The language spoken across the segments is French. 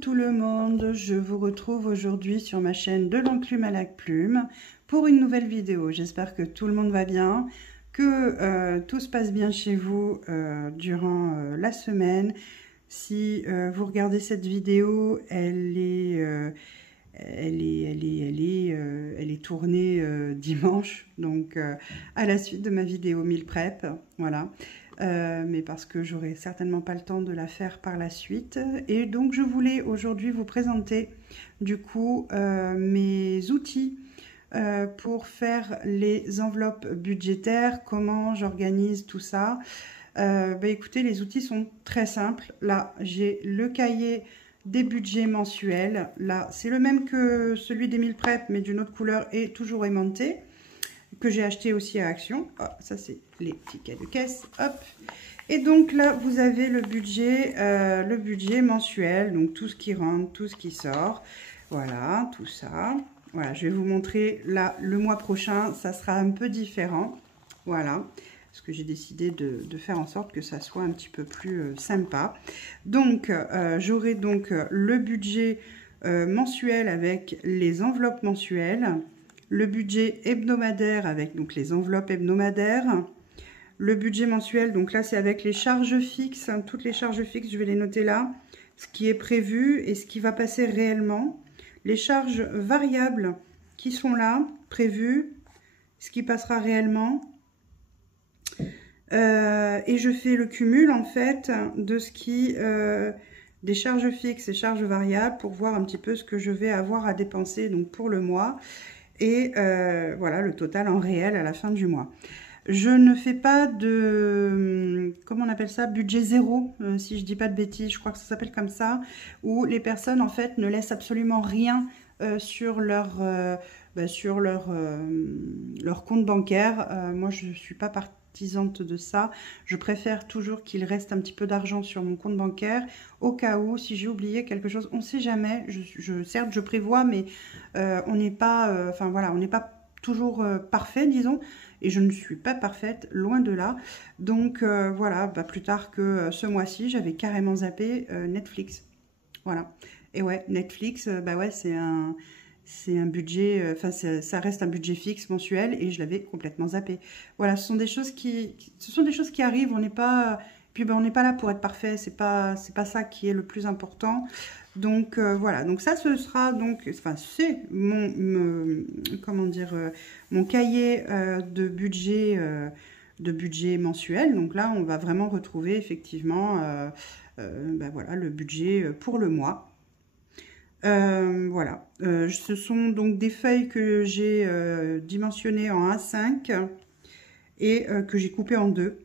tout le monde, je vous retrouve aujourd'hui sur ma chaîne de l'enclume à la plume pour une nouvelle vidéo. J'espère que tout le monde va bien, que tout se passe bien chez vous durant la semaine. Si vous regardez cette vidéo, elle est tournée dimanche, donc à la suite de ma vidéo meal prep, voilà. Mais parce que j'aurai certainement pas le temps de la faire par la suite. Et donc je voulais aujourd'hui vous présenter du coup mes outils pour faire les enveloppes budgétaires, comment j'organise tout ça. Écoutez, les outils sont très simples. Là, j'ai le cahier des budgets mensuels. Là, c'est le même que celui des meal prep, mais d'une autre couleur et toujours aimanté, que j'ai acheté aussi à Action. Oh, ça, c'est les tickets de caisse. Hop. Et donc là, vous avez le budget mensuel, donc tout ce qui rentre, tout ce qui sort. Voilà, tout ça. Voilà, je vais vous montrer là, le mois prochain, ça sera un peu différent. Voilà. Parce que j'ai décidé de faire en sorte que ça soit un petit peu plus sympa. Donc, j'aurai donc le budget mensuel avec les enveloppes mensuelles, le budget hebdomadaire avec donc les enveloppes hebdomadaires, le budget mensuel, donc là c'est avec les charges fixes, hein, toutes les charges fixes, je vais les noter là, ce qui est prévu et ce qui va passer réellement, les charges variables qui sont là, prévues, ce qui passera réellement. Et je fais le cumul en fait de ce qui des charges fixes et charges variables pour voir un petit peu ce que je vais avoir à dépenser donc pour le mois et voilà le total en réel à la fin du mois. Je ne fais pas de, comment on appelle ça, budget zéro, si je dis pas de bêtises, je crois que ça s'appelle comme ça, où les personnes en fait ne laissent absolument rien sur leur compte bancaire. Moi je suis pas partisante de ça, je préfère toujours qu'il reste un petit peu d'argent sur mon compte bancaire au cas où si j'ai oublié quelque chose, on sait jamais. Certes je prévois, mais on n'est pas enfin voilà, on n'est pas toujours parfait, disons, et je ne suis pas parfaite, loin de là. Donc voilà, plus tard que ce mois-ci, j'avais carrément zappé Netflix. Voilà. Et ouais, Netflix, ouais, c'est un budget, enfin ça reste un budget fixe mensuel et je l'avais complètement zappé. Voilà, ce sont des choses qui arrivent. On n'est pas, puis on n'est pas là pour être parfait. C'est pas ça qui est le plus important. Donc voilà. Donc ça, ce sera donc, enfin c'est comment dire, mon cahier de budget mensuel. Donc là, on va vraiment retrouver effectivement, voilà, le budget pour le mois. Voilà, ce sont donc des feuilles que j'ai dimensionnées en A5 et que j'ai coupées en deux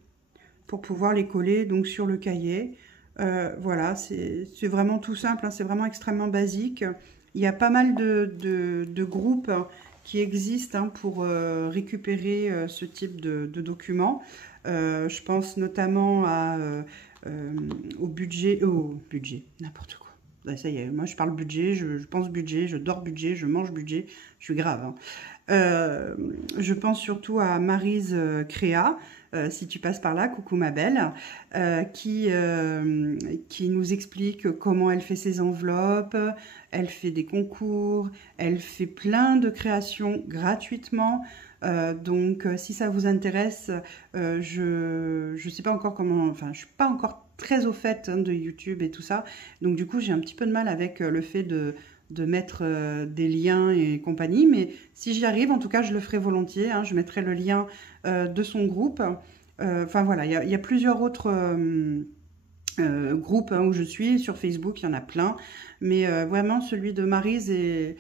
pour pouvoir les coller donc sur le cahier. Voilà, c'est vraiment tout simple, hein, c'est vraiment extrêmement basique. Il y a pas mal de groupes qui existent hein, pour récupérer ce type de documents. Je pense notamment au budget, n'importe quoi. Ça y est, moi je parle budget, je pense budget, je dors budget, je mange budget, je suis grave. Hein. Je pense surtout à Maryse Créa, si tu passes par là, coucou ma belle, qui nous explique comment elle fait ses enveloppes, elle fait des concours, elle fait plein de créations gratuitement. Donc si ça vous intéresse, je sais pas encore comment, enfin je suis pas encore très au fait hein, de YouTube et tout ça, donc du coup j'ai un petit peu de mal avec le fait de mettre des liens et compagnie, mais si j'y arrive, en tout cas je le ferai volontiers, hein, je mettrai le lien de son groupe. Enfin voilà, il y a plusieurs autres groupes hein, où je suis, sur Facebook il y en a plein, mais vraiment celui de Maryse et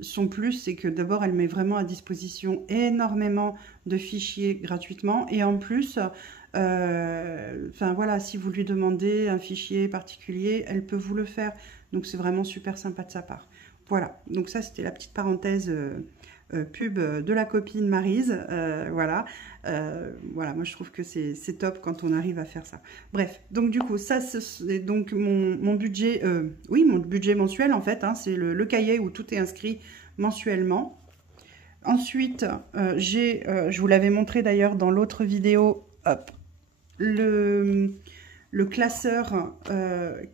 son plus, c'est que d'abord elle met vraiment à disposition énormément de fichiers gratuitement, et en plus enfin voilà, si vous lui demandez un fichier particulier, elle peut vous le faire, donc c'est vraiment super sympa de sa part. Voilà, donc ça c'était la petite parenthèse pub de la copine Maryse. Voilà, voilà, moi je trouve que c'est top quand on arrive à faire ça. Bref, donc du coup ça c'est donc mon budget, oui mon budget mensuel en fait, hein, c'est le cahier où tout est inscrit mensuellement. Ensuite je vous l'avais montré d'ailleurs dans l'autre vidéo, hop, le classeur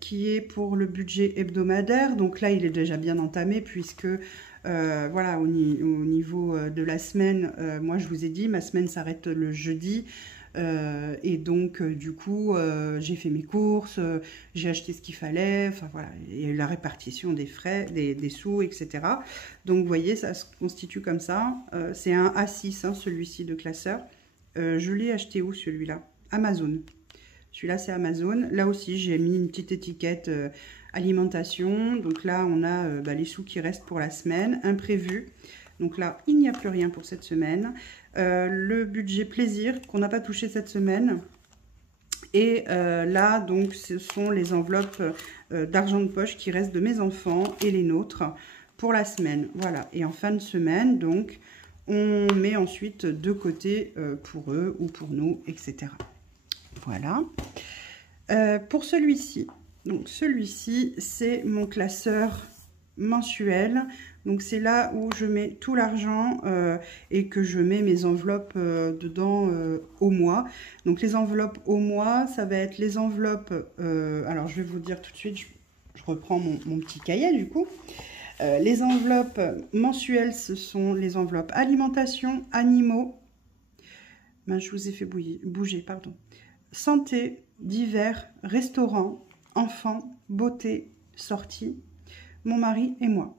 qui est pour le budget hebdomadaire. Donc là, il est déjà bien entamé puisque voilà, au niveau de la semaine, moi je vous ai dit, ma semaine s'arrête le jeudi. Et donc du coup j'ai fait mes courses, j'ai acheté ce qu'il fallait, enfin voilà, il y a eu la répartition des frais, des sous, etc. Donc vous voyez, ça se constitue comme ça. C'est un A6 hein, celui-ci de classeur. Je l'ai acheté où celui-là? Amazon. Celui-là c'est Amazon. Là aussi j'ai mis une petite étiquette alimentation. Donc là on a les sous qui restent pour la semaine, imprévus. Donc là, il n'y a plus rien pour cette semaine. Le budget plaisir qu'on n'a pas touché cette semaine. Et là, donc, ce sont les enveloppes d'argent de poche qui restent de mes enfants et les nôtres pour la semaine. Voilà. Et en fin de semaine, donc, on met ensuite de côté pour eux ou pour nous, etc. Voilà. Pour celui-ci, donc celui-ci, c'est mon classeur mensuel. Donc c'est là où je mets tout l'argent et que je mets mes enveloppes dedans au mois. Donc les enveloppes au mois, ça va être les enveloppes, alors je vais vous dire tout de suite, je reprends mon petit cahier du coup. Les enveloppes mensuelles, ce sont les enveloppes alimentation, animaux, ben, je vous ai fait bouger, pardon. Santé, divers, restaurant, enfants, beauté, sortie, mon mari et moi.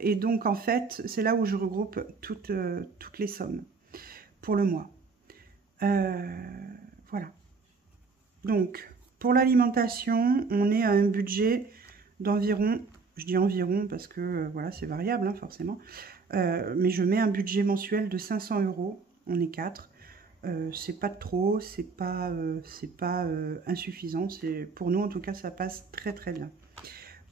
Et donc en fait c'est là où je regroupe toutes les sommes pour le mois. Voilà, donc pour l'alimentation on est à un budget d'environ, je dis environ parce que voilà c'est variable hein, forcément, mais je mets un budget mensuel de 500 €. On est 4, c'est pas trop, c'est pas insuffisant, c'est pour nous en tout cas ça passe très très bien.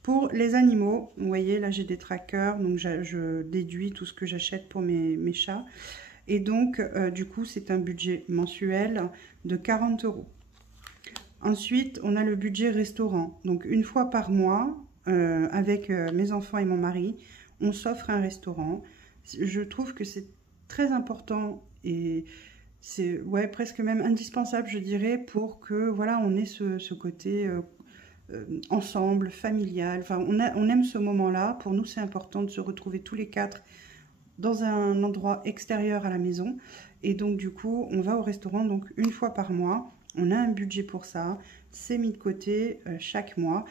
Pour les animaux, vous voyez, là j'ai des trackers, donc je déduis tout ce que j'achète pour mes chats. Et donc, du coup, c'est un budget mensuel de 40 €. Ensuite, on a le budget restaurant. Donc, une fois par mois, avec mes enfants et mon mari, on s'offre un restaurant. Je trouve que c'est très important et c'est ouais, presque même indispensable, je dirais, pour que voilà, on ait ce côté... ensemble, familial, enfin on aime ce moment-là. Pour nous c'est important de se retrouver tous les 4 dans un endroit extérieur à la maison et donc du coup on va au restaurant donc une fois par mois, on a un budget pour ça, c'est mis de côté chaque mois.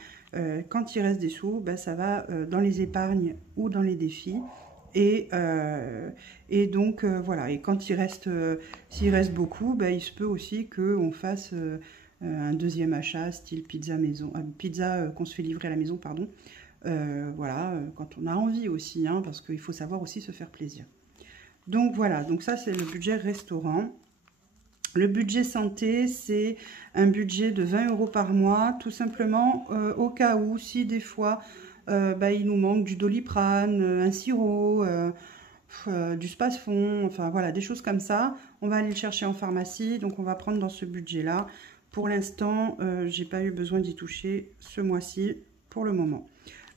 Quand il reste des sous, bah, ça va dans les épargnes ou dans les défis et donc voilà, et quand il reste s'il reste beaucoup, bah, il se peut aussi qu'on fasse un deuxième achat style pizza maison, pizza qu'on se fait livrer à la maison, pardon. Voilà, quand on a envie aussi, hein, parce qu'il faut savoir aussi se faire plaisir. Donc voilà, donc ça c'est le budget restaurant. Le budget santé, c'est un budget de 20 € par mois, tout simplement au cas où, si des fois bah, il nous manque du Doliprane, un sirop, du Spasfon, enfin voilà, des choses comme ça. On va aller le chercher en pharmacie, donc on va prendre dans ce budget-là. Pour l'instant, j'ai pas eu besoin d'y toucher ce mois-ci pour le moment.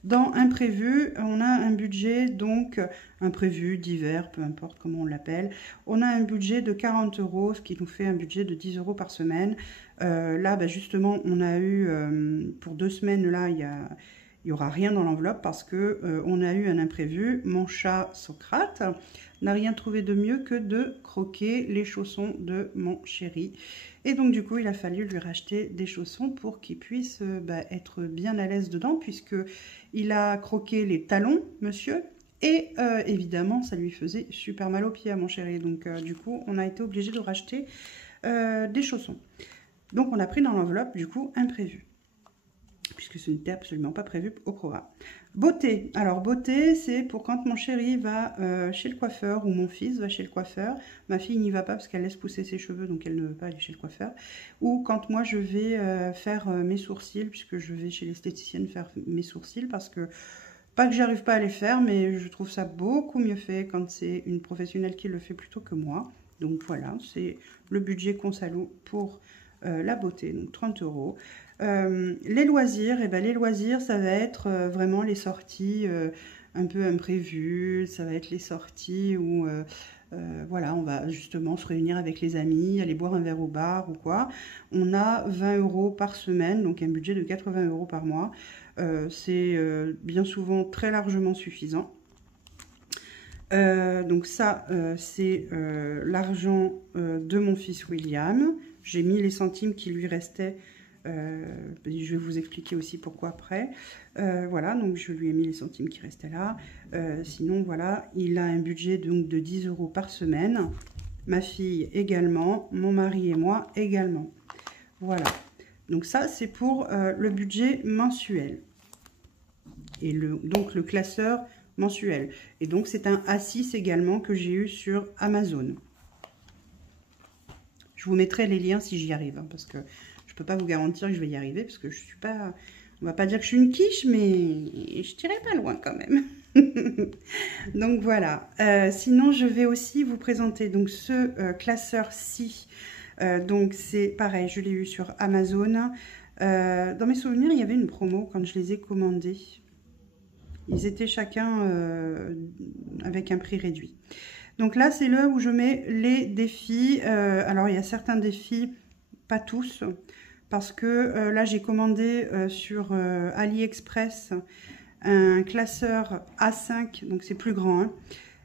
Dans imprévu, on a un budget, donc imprévu, divers, peu importe comment on l'appelle. On a un budget de 40 €, ce qui nous fait un budget de 10 € par semaine. Là, bah, justement, on a eu, pour 2 semaines, là, il n'y aura rien dans l'enveloppe parce que on a eu un imprévu. Mon chat Socrate n'a rien trouvé de mieux que de croquer les chaussons de mon chéri. Et donc du coup, il a fallu lui racheter des chaussons pour qu'il puisse être bien à l'aise dedans, puisque il a croqué les talons, monsieur. Et évidemment, ça lui faisait super mal aux pieds à mon chéri. Donc du coup, on a été obligé de racheter des chaussons. Donc on a pris dans l'enveloppe, du coup, imprévu, puisque ce n'était absolument pas prévu au programme. Beauté. Alors, beauté, c'est pour quand mon chéri va chez le coiffeur ou mon fils va chez le coiffeur. Ma fille n'y va pas parce qu'elle laisse pousser ses cheveux, donc elle ne veut pas aller chez le coiffeur. Ou quand moi, je vais faire mes sourcils, puisque je vais chez l'esthéticienne faire mes sourcils, parce que, pas que j'arrive pas à les faire, mais je trouve ça beaucoup mieux fait quand c'est une professionnelle qui le fait plutôt que moi. Donc voilà, c'est le budget qu'on s'alloue pour la beauté, donc 30 €. Les loisirs, et ben les loisirs, ça va être vraiment les sorties un peu imprévues, ça va être les sorties où voilà, on va justement se réunir avec les amis, aller boire un verre au bar ou quoi. On a 20 € par semaine, donc un budget de 80 € par mois. C'est bien souvent très largement suffisant. Donc ça, c'est l'argent de mon fils William. J'ai mis les centimes qui lui restaient. Je vais vous expliquer aussi pourquoi après. Voilà, donc je lui ai mis les centimes qui restaient là. Sinon, voilà, il a un budget donc de 10 € par semaine. Ma fille également, mon mari et moi également. Voilà. Donc ça, c'est pour le budget mensuel. Et donc le classeur mensuel. Et donc c'est un A6 également que j'ai eu sur Amazon. Je vous mettrai les liens si j'y arrive, hein, parce que je peux pas vous garantir que je vais y arriver, parce que je suis pas, on va pas dire que je suis une quiche, mais je tirais pas loin quand même. Donc voilà. Sinon je vais aussi vous présenter donc ce classeur-ci. Donc c'est pareil, je l'ai eu sur Amazon. Dans mes souvenirs, il y avait une promo quand je les ai commandés. Ils étaient chacun avec un prix réduit. Donc là, c'est là où je mets les défis. Alors, il y a certains défis, pas tous, parce que là, j'ai commandé sur AliExpress un classeur A5, donc c'est plus grand,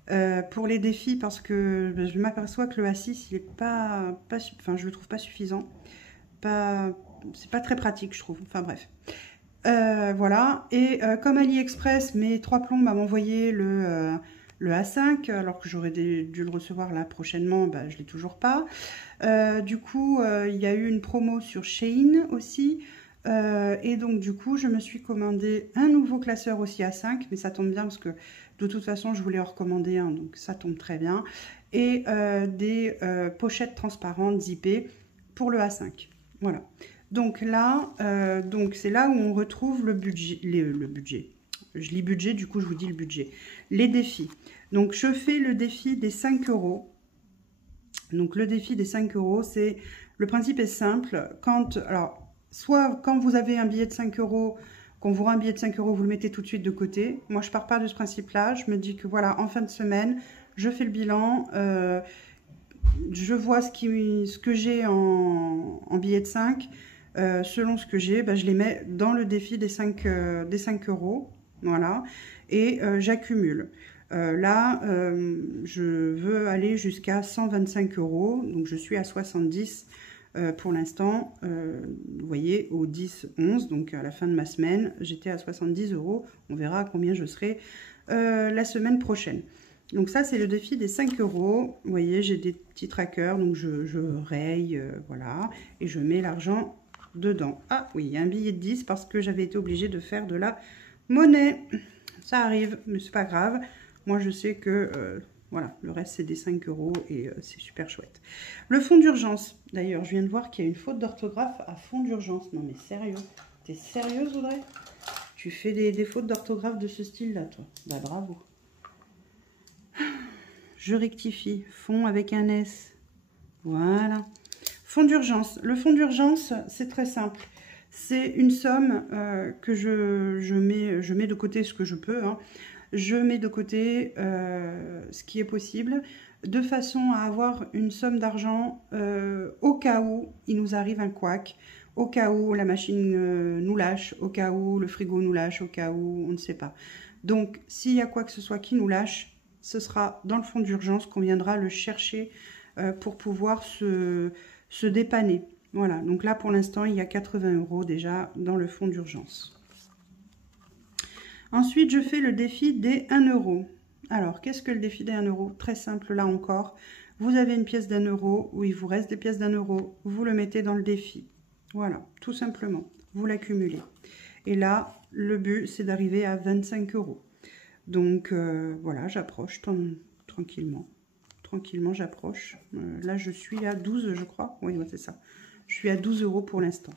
hein, pour les défis, parce que je m'aperçois que le A6, il est enfin, je le trouve pas suffisant. C'est pas très pratique, je trouve. Enfin, bref. Voilà, et comme AliExpress, mes 3 plombes à m'envoyer le A5, alors que j'aurais dû le recevoir là prochainement, bah, je ne l'ai toujours pas. Du coup, il y a eu une promo sur Shein aussi, et donc du coup, je me suis commandé un nouveau classeur aussi A5, mais ça tombe bien parce que de toute façon, je voulais en recommander un, donc ça tombe très bien, et des pochettes transparentes zippées pour le A5, voilà. Donc là, c'est là où on retrouve le budget, le budget. Je lis budget, du coup je vous dis le budget. Les défis. Donc je fais le défi des 5 €. Donc le défi des 5 €, c'est, le principe est simple. Alors, soit quand vous avez un billet de 5 €, qu'on vous rend un billet de 5 €, vous le mettez tout de suite de côté. Moi je pars pas de ce principe-là. Je me dis que voilà, en fin de semaine, je fais le bilan. Je vois ce que j'ai en billet de 5. Selon ce que j'ai, bah, je les mets dans le défi des 5 €, voilà, et j'accumule. Là, je veux aller jusqu'à 125 €, donc je suis à 70 pour l'instant. Vous voyez, au 10-11, donc à la fin de ma semaine, j'étais à 70 €. On verra à combien je serai la semaine prochaine. Donc ça, c'est le défi des 5 €. Vous voyez, j'ai des petits trackers, donc je raye, voilà, et je mets l'argent dedans. Ah oui, il y a un billet de 10 parce que j'avais été obligée de faire de la monnaie. Ça arrive, mais c'est pas grave. Moi, je sais que, voilà, le reste, c'est des 5 € et c'est super chouette. Le fonds d'urgence. D'ailleurs, je viens de voir qu'il y a une faute d'orthographe à fond d'urgence. Non, mais sérieux. T'es sérieuse, Audrey? Tu fais des fautes d'orthographe de ce style-là, toi? Bah, bravo. Je rectifie. Fond avec un S. Voilà. Fonds d'urgence. Le fonds d'urgence, c'est très simple. C'est une somme que je mets de côté ce que je peux. Hein. Je mets de côté ce qui est possible, de façon à avoir une somme d'argent au cas où il nous arrive un couac, au cas où la machine nous lâche, au cas où le frigo nous lâche, au cas où on ne sait pas. Donc, s'il y a quoi que ce soit qui nous lâche, ce sera dans le fonds d'urgence qu'on viendra le chercher pour pouvoir se dépanner. Voilà, donc là pour l'instant il y a 80 € déjà dans le fonds d'urgence. Ensuite je fais le défi des 1 €. Alors qu'est-ce que le défi des 1 €? Très simple là encore. Vous avez une pièce d'1 € ou il vous reste des pièces d'1 €, vous le mettez dans le défi. Voilà, tout simplement, vous l'accumulez. Et là le but c'est d'arriver à 25 €. Donc voilà, j'approche tranquillement. Tranquillement, j'approche. Là, je suis à 12, je crois. Oui, c'est ça. Je suis à 12 € pour l'instant.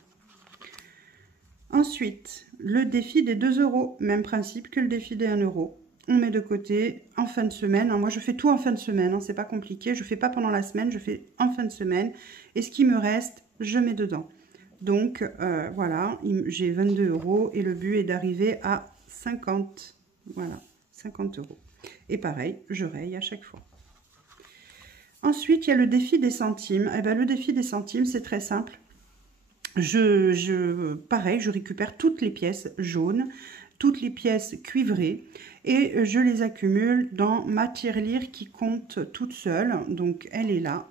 Ensuite, le défi des 2 €. Même principe que le défi des 1 €. On met de côté en fin de semaine. Moi, je fais tout en fin de semaine. Hein, c'est pas compliqué. Je fais pas pendant la semaine. Je fais en fin de semaine. Et ce qui me reste, je mets dedans. Donc, voilà. J'ai 22 € et le but est d'arriver à 50. Voilà. 50 €. Et pareil, je raye à chaque fois. Ensuite, il y a le défi des centimes. Eh ben, le défi des centimes, c'est très simple. Pareil, je récupère toutes les pièces jaunes, toutes les pièces cuivrées et je les accumule dans ma tirelire qui compte toute seule. Donc, elle est là.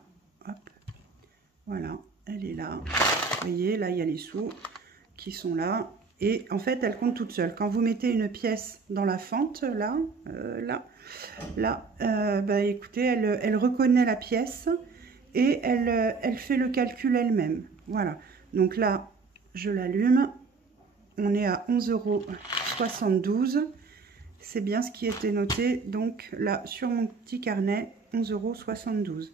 Hop. Voilà, elle est là. Vous voyez, là, il y a les sous qui sont là. Et en fait, elle compte toute seule. Quand vous mettez une pièce dans la fente, là, bah, écoutez, elle reconnaît la pièce et elle fait le calcul elle-même. Voilà. Donc là, je l'allume. On est à 11,72 €. C'est bien ce qui était noté. Donc là, sur mon petit carnet, 11,72 €.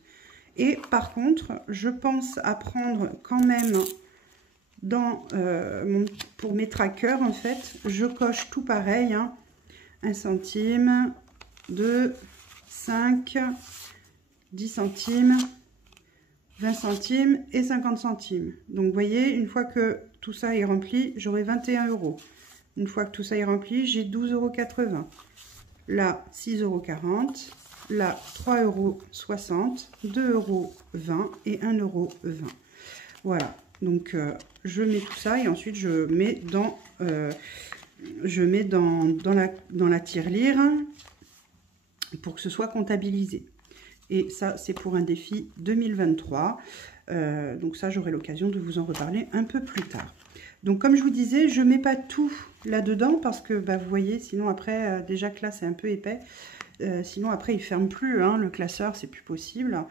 Et par contre, je pense à prendre quand même pour mes trackers, en fait, je coche tout pareil. Hein, 1 centime, 2, 5, 10 centimes, 20 centimes et 50 centimes. Donc, vous voyez, une fois que tout ça est rempli, j'aurai 21 €. Une fois que tout ça est rempli, j'ai 12,80 €. Là, 6,40 €. Là, 3,60 €, 2,20 € et 1,20 €. Voilà. Donc, je mets tout ça et ensuite, je mets dans la tirelire pour que ce soit comptabilisé. Et ça, c'est pour un défi 2023. Donc ça, j'aurai l'occasion de vous en reparler un peu plus tard. Donc, comme je vous disais, je ne mets pas tout là-dedans parce que, bah, vous voyez, sinon après, déjà que là, c'est un peu épais. Sinon, après, il ne ferme plus, hein, le classeur, c'est plus possible.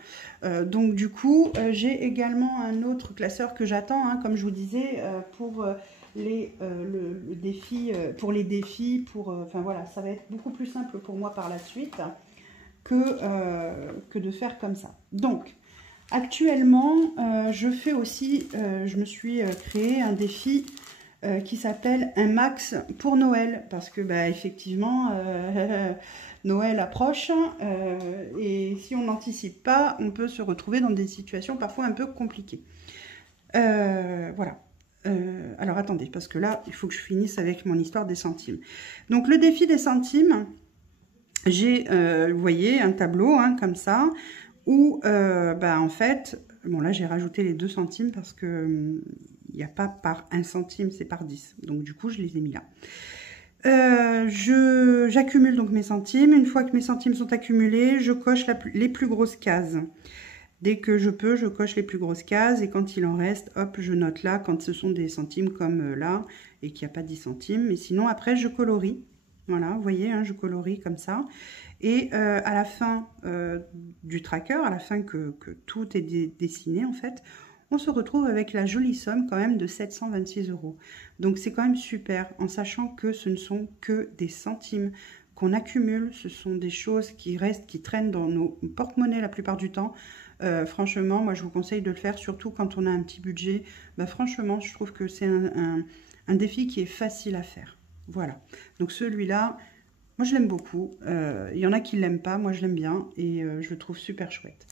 Donc, du coup, j'ai également un autre classeur que j'attends, hein, comme je vous disais, pour le défi, enfin voilà, ça va être beaucoup plus simple pour moi par la suite que de faire comme ça. Donc, actuellement, je fais aussi, je me suis créé un défi qui s'appelle un max pour Noël, parce que bah, effectivement Noël approche et si on n'anticipe pas, on peut se retrouver dans des situations parfois un peu compliquées. Voilà. Alors attendez, parce que là, il faut que je finisse avec mon histoire des centimes. Donc le défi des centimes, j'ai, vous voyez, un tableau hein, comme ça, où bah, en fait, bon là j'ai rajouté les 2 centimes parce que il n'y a pas par 1 centime, c'est par 10. Donc du coup, je les ai mis là. J'accumule donc mes centimes. Une fois que mes centimes sont accumulés, je coche les plus grosses cases. Dès que je peux, je coche les plus grosses cases. Et quand il en reste, hop, je note là quand ce sont des centimes comme là et qu'il n'y a pas 10 centimes. Mais sinon, après, je colorie. Voilà, vous voyez, hein, je colorie comme ça. Et à la fin du tracker, à la fin que tout est dessiné, en fait, on se retrouve avec la jolie somme quand même de 726 €. Donc c'est quand même super, en sachant que ce ne sont que des centimes qu'on accumule, ce sont des choses qui restent, qui traînent dans nos porte-monnaies la plupart du temps. Franchement, moi je vous conseille de le faire, surtout quand on a un petit budget. Bah, franchement, je trouve que c'est un défi qui est facile à faire. Voilà, donc celui-là, moi je l'aime beaucoup. Il y en a qui ne l'aiment pas, moi je l'aime bien et je le trouve super chouette.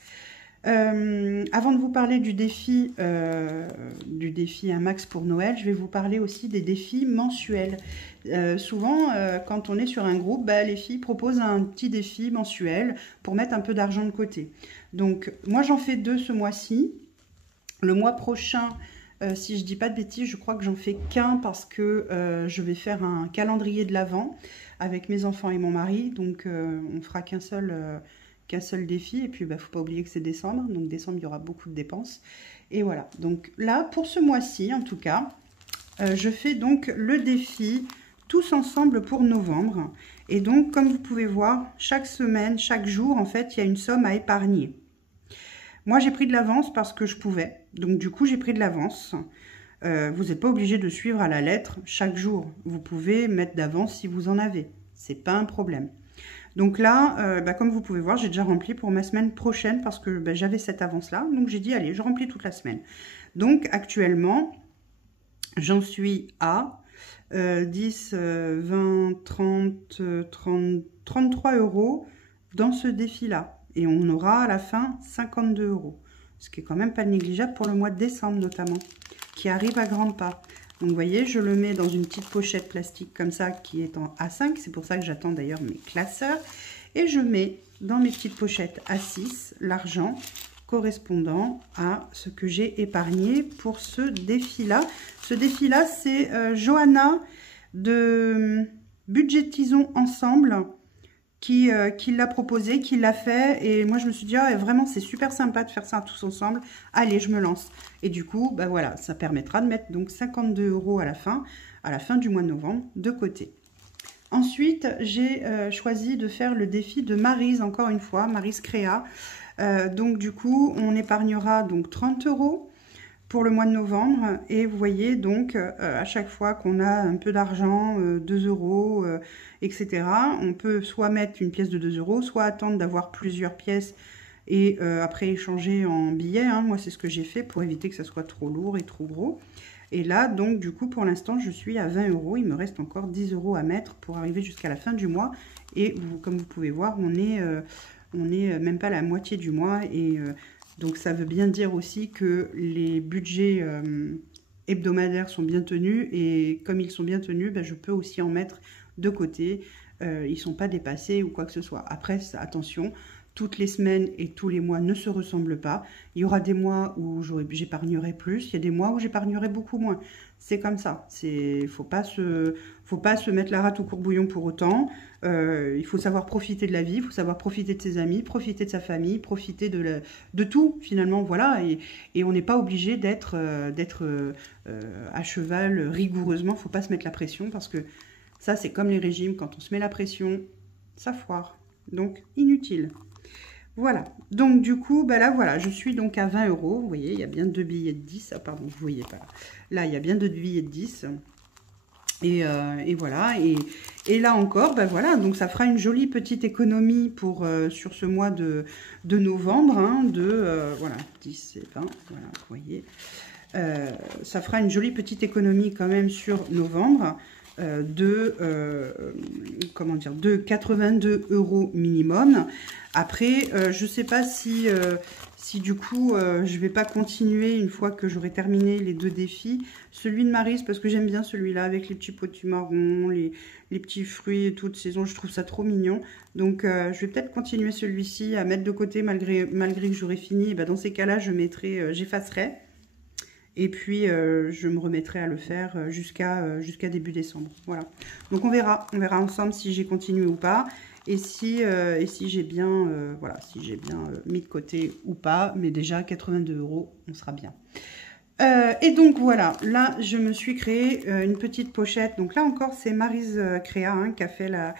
Avant de vous parler du défi un max pour Noël, je vais vous parler aussi des défis mensuels. Souvent, quand on est sur un groupe, bah, les filles proposent un petit défi mensuel pour mettre un peu d'argent de côté. Donc, moi, j'en fais 2 ce mois-ci. Le mois prochain, si je dis pas de bêtises, je crois que j'en fais qu'un parce que je vais faire un calendrier de l'Avent avec mes enfants et mon mari. Donc, on fera qu'un seul défi, et puis bah, faut pas oublier que c'est décembre, donc décembre il y aura beaucoup de dépenses, et voilà. Donc là pour ce mois-ci en tout cas, je fais donc le défi tous ensemble pour novembre, et donc comme vous pouvez voir, chaque semaine, chaque jour en fait, il y a une somme à épargner. Moi j'ai pris de l'avance parce que je pouvais, donc du coup j'ai pris de l'avance. Vous n'êtes pas obligé de suivre à la lettre chaque jour, vous pouvez mettre d'avance si vous en avez, c'est pas un problème. Donc là, bah, comme vous pouvez voir, j'ai déjà rempli pour ma semaine prochaine parce que bah, j'avais cette avance-là. Donc j'ai dit, allez, je remplis toute la semaine. Donc actuellement, j'en suis à 10, 20, 30, 33 € dans ce défi-là. Et on aura à la fin 52 €. Ce qui est quand même pas négligeable pour le mois de décembre notamment, qui arrive à grands pas. Donc vous voyez, je le mets dans une petite pochette plastique comme ça qui est en A5. C'est pour ça que j'attends d'ailleurs mes classeurs. Et je mets dans mes petites pochettes A6 l'argent correspondant à ce que j'ai épargné pour ce défi-là. Ce défi-là, c'est Johanna de Budgetisons Ensemble qui l'a proposé, qui l'a fait. Et moi, je me suis dit, ah, vraiment, c'est super sympa de faire ça tous ensemble. Allez, je me lance. Et du coup, bah voilà, ça permettra de mettre donc 52 € à la fin du mois de novembre, de côté. Ensuite, j'ai choisi de faire le défi de Maryse, encore une fois, Maryse Créa. Donc, du coup, on épargnera donc 30 € pour le mois de novembre. Et vous voyez, donc, à chaque fois qu'on a un peu d'argent, 2 €, etc., on peut soit mettre une pièce de 2 €, soit attendre d'avoir plusieurs pièces et après échanger en billets. Hein. Moi, c'est ce que j'ai fait pour éviter que ça soit trop lourd et trop gros. Et là, donc, du coup, pour l'instant, je suis à 20 €. Il me reste encore 10 € à mettre pour arriver jusqu'à la fin du mois. Et comme vous pouvez voir, on est même pas à la moitié du mois. Et donc, ça veut bien dire aussi que les budgets hebdomadaires sont bien tenus. Et comme ils sont bien tenus, ben, je peux aussi en mettre de côté. Ils ne sont pas dépassés ou quoi que ce soit. Après, attention, toutes les semaines et tous les mois ne se ressemblent pas. Il y aura des mois où j'épargnerai plus, il y a des mois où j'épargnerai beaucoup moins. C'est comme ça. Il ne faut pas se mettre la rate au courbouillon pour autant. Il faut savoir profiter de la vie, il faut savoir profiter de ses amis, profiter de sa famille, profiter de tout finalement. Voilà. Et on n'est pas obligé d'être à cheval rigoureusement. Il ne faut pas se mettre la pression parce que ça, c'est comme les régimes. Quand on se met la pression, ça foire. Donc, inutile. Voilà, donc du coup, bah là, voilà, je suis donc à 20 €. Vous voyez, il y a bien 2 billets de 10. Ah, pardon, vous voyez pas. Là, il y a bien 2 billets de 10. Et voilà, et là encore, bah voilà, donc ça fera une jolie petite économie pour sur ce mois de novembre, hein, voilà, 10 et 20, voilà, vous voyez. Ça fera une jolie petite économie quand même sur novembre. Comment dire, de 82 € minimum. Après, je ne sais pas si du coup, je vais pas continuer une fois que j'aurai terminé les 2 défis. Celui de Maryse, parce que j'aime bien celui-là, avec les petits potimarrons, les petits fruits et tout de saison. Je trouve ça trop mignon. Donc, je vais peut-être continuer celui-ci à mettre de côté malgré que j'aurai fini. Et ben, dans ces cas-là, j'effacerai. Et puis, je me remettrai à le faire jusqu'à début décembre. Voilà. Donc, on verra ensemble si j'ai continué ou pas. Et si j'ai bien, mis de côté ou pas. Mais déjà, 82 €, on sera bien. Et donc, voilà. Là, je me suis créé une petite pochette. Donc, là encore, c'est Maryse Créa hein, qui a fait la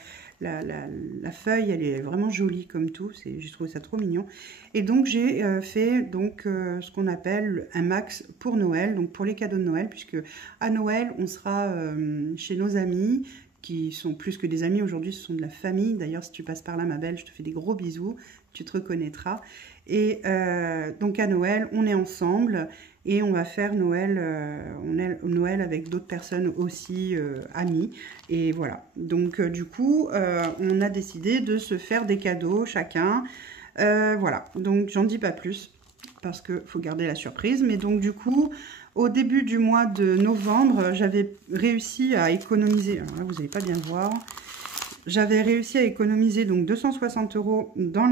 feuille. Elle est vraiment jolie comme tout. J'ai trouvé ça trop mignon. Et donc, j'ai fait ce qu'on appelle un max pour Noël. Donc, pour les cadeaux de Noël. Puisque à Noël, on sera chez nos amis qui sont plus que des amis. Aujourd'hui, ce sont de la famille. D'ailleurs, si tu passes par là, ma belle, je te fais des gros bisous. Tu te reconnaîtras. Et donc, à Noël, on est ensemble. Et on va faire Noël avec d'autres personnes aussi amies. Et voilà. Donc, du coup, on a décidé de se faire des cadeaux chacun. Voilà. Donc, j'en dis pas plus parce qu'il faut garder la surprise. Mais donc, du coup, au début du mois de novembre, j'avais réussi à économiser. Alors là, vous n'allez pas bien voir. J'avais réussi à économiser donc 260 € dans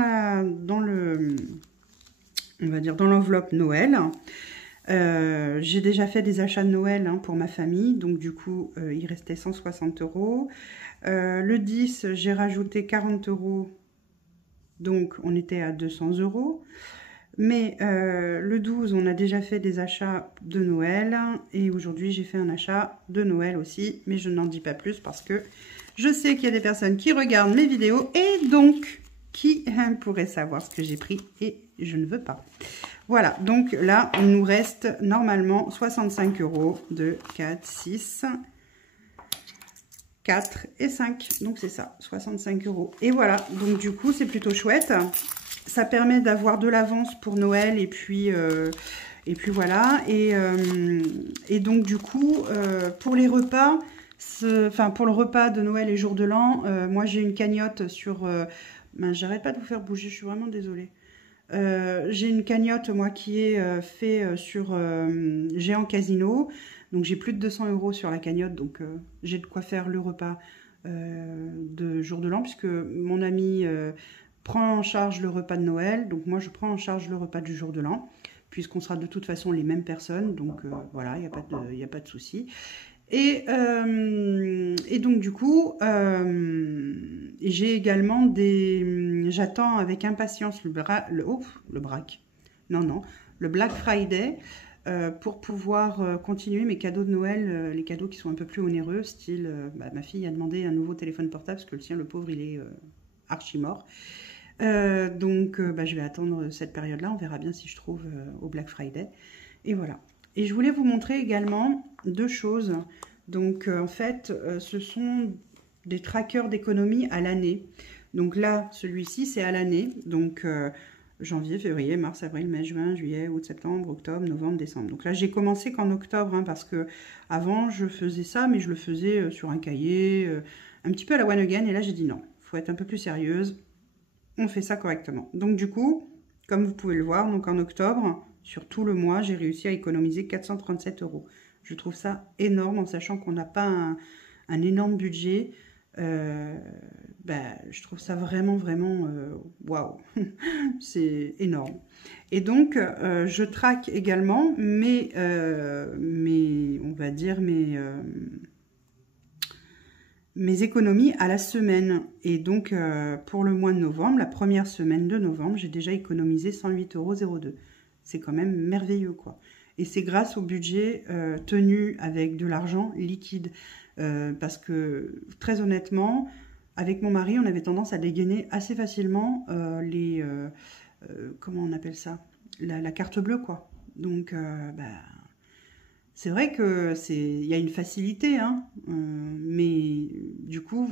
l'enveloppe Noël. J'ai déjà fait des achats de Noël hein, pour ma famille, donc du coup il restait 160 €. Le 10, j'ai rajouté 40 €, donc on était à 200 €. Mais le 12, on a déjà fait des achats de Noël et aujourd'hui j'ai fait un achat de Noël aussi, mais je n'en dis pas plus parce que je sais qu'il y a des personnes qui regardent mes vidéos et donc qui pourraient savoir ce que j'ai pris et je ne veux pas. Voilà, donc là, il nous reste normalement 65 € de 4, 6, 4 et 5. Donc, c'est ça, 65 €. Et voilà, donc du coup, c'est plutôt chouette. Ça permet d'avoir de l'avance pour Noël et puis voilà. Et donc, du coup, pour les repas, pour le repas de Noël et jour de l'an, moi, j'ai une cagnotte sur... j'arrête pas de vous faire bouger, je suis vraiment désolée. J'ai une cagnotte, moi, qui est fait sur Géant Casino. Donc, j'ai plus de 200 € sur la cagnotte. Donc, j'ai de quoi faire le repas de jour de l'an, puisque mon ami prend en charge le repas de Noël. Donc, moi, je prends en charge le repas du jour de l'an, puisqu'on sera de toute façon les mêmes personnes. Donc, voilà, il n'y a pas de souci. Et donc, du coup, j'ai également des... J'attends avec impatience le Black Friday pour pouvoir continuer mes cadeaux de Noël, les cadeaux qui sont un peu plus onéreux, style, ma fille a demandé un nouveau téléphone portable, parce que le sien, le pauvre, il est archi mort. Donc, je vais attendre cette période-là, on verra bien si je trouve au Black Friday. Et voilà. Et je voulais vous montrer également deux choses. Donc, en fait, ce sont des trackers d'économie à l'année. Donc là, celui-ci, c'est à l'année. Donc, janvier, février, mars, avril, mai, juin, juillet, août, septembre, octobre, novembre, décembre. Donc là, j'ai commencé qu'en octobre, hein, parce que avant, je faisais ça, mais je le faisais sur un cahier, un petit peu à la one again. Et là, j'ai dit non, il faut être un peu plus sérieuse. On fait ça correctement. Donc, du coup, comme vous pouvez le voir, donc en octobre... Sur tout le mois, j'ai réussi à économiser 437 €. Je trouve ça énorme en sachant qu'on n'a pas un énorme budget. Je trouve ça vraiment, vraiment waouh. C'est énorme. Et donc, je traque également on va dire, mes économies à la semaine. Et donc, pour le mois de novembre, la première semaine de novembre, j'ai déjà économisé 108,02 €. C'est quand même merveilleux, quoi. Et c'est grâce au budget tenu avec de l'argent liquide. Parce que, très honnêtement, avec mon mari, on avait tendance à dégainer assez facilement comment on appelle ça, la carte bleue, quoi. Donc, c'est vrai que il y a une facilité, hein, mais du coup,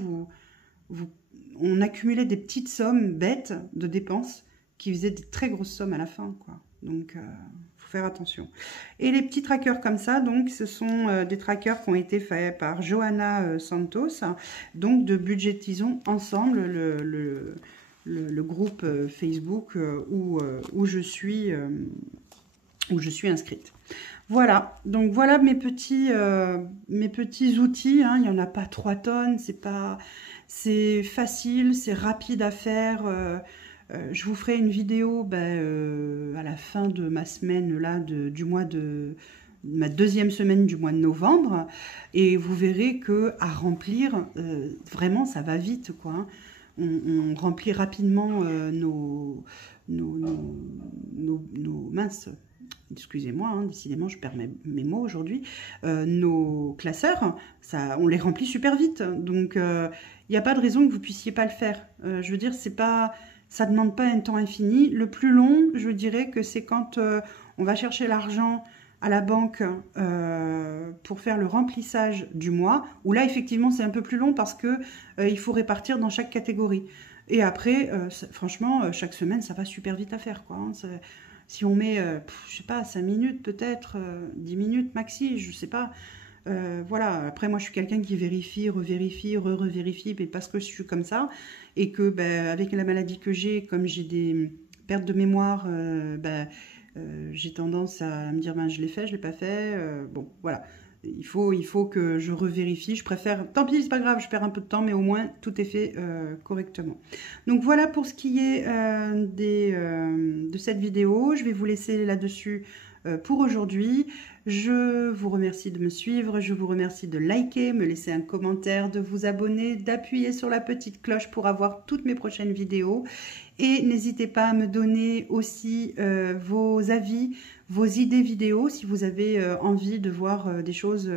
on accumulait des petites sommes bêtes de dépenses qui faisaient des très grosses sommes à la fin, quoi. Donc, faut faire attention. Et les petits trackers comme ça, donc, ce sont des trackers qui ont été faits par Johanna Santos, donc de Budgetisons Ensemble, le groupe Facebook où je suis inscrite. Voilà, donc voilà mes petits outils, hein. Il n'y en a pas 3 tonnes, c'est facile, c'est rapide à faire. Je vous ferai une vidéo à la fin de ma semaine là, ma deuxième semaine du mois de novembre, et vous verrez que à remplir, vraiment ça va vite, quoi, hein. On remplit rapidement nos minces. Excusez-moi, hein, décidément je perds mes mots aujourd'hui. Nos classeurs, on les remplit super vite. Donc il n'y a pas de raison que vous puissiez pas le faire. Je veux dire, ça ne demande pas un temps infini. Le plus long, je dirais que c'est quand on va chercher l'argent à la banque pour faire le remplissage du mois, où là, effectivement, c'est un peu plus long parce que il faut répartir dans chaque catégorie. Et après, franchement, chaque semaine, ça va super vite à faire, quoi, hein. Si on met, je sais pas, 5 minutes peut-être, 10 minutes maxi, je sais pas. Voilà, après moi je suis quelqu'un qui vérifie, revérifie, revérifie, mais parce que je suis comme ça, et que avec la maladie que j'ai, comme j'ai des pertes de mémoire, j'ai tendance à me dire je l'ai fait, je l'ai pas fait, bon voilà, il faut que je revérifie, je préfère, tant pis c'est pas grave, je perds un peu de temps, mais au moins tout est fait correctement. Donc voilà pour ce qui est de cette vidéo, je vais vous laisser là-dessus pour aujourd'hui. Je vous remercie de me suivre, je vous remercie de liker, me laisser un commentaire, de vous abonner, d'appuyer sur la petite cloche pour avoir toutes mes prochaines vidéos. Et n'hésitez pas à me donner aussi vos avis, vos idées vidéo, si vous avez envie de voir des choses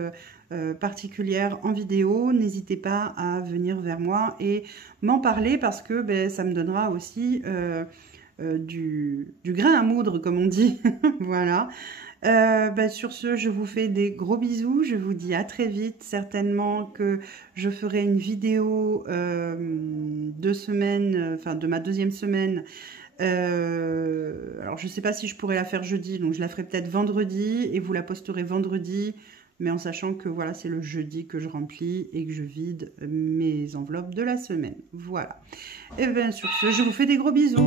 particulières en vidéo. N'hésitez pas à venir vers moi et m'en parler, parce que ça me donnera aussi du grain à moudre, comme on dit. Voilà. Sur ce, je vous fais des gros bisous. Je vous dis à très vite. Certainement que je ferai une vidéo de ma deuxième semaine. Alors, je ne sais pas si je pourrais la faire jeudi, donc je la ferai peut-être vendredi et vous la posterez vendredi. Mais en sachant que voilà, c'est le jeudi que je remplis et que je vide mes enveloppes de la semaine. Voilà. Et bien sur ce, je vous fais des gros bisous.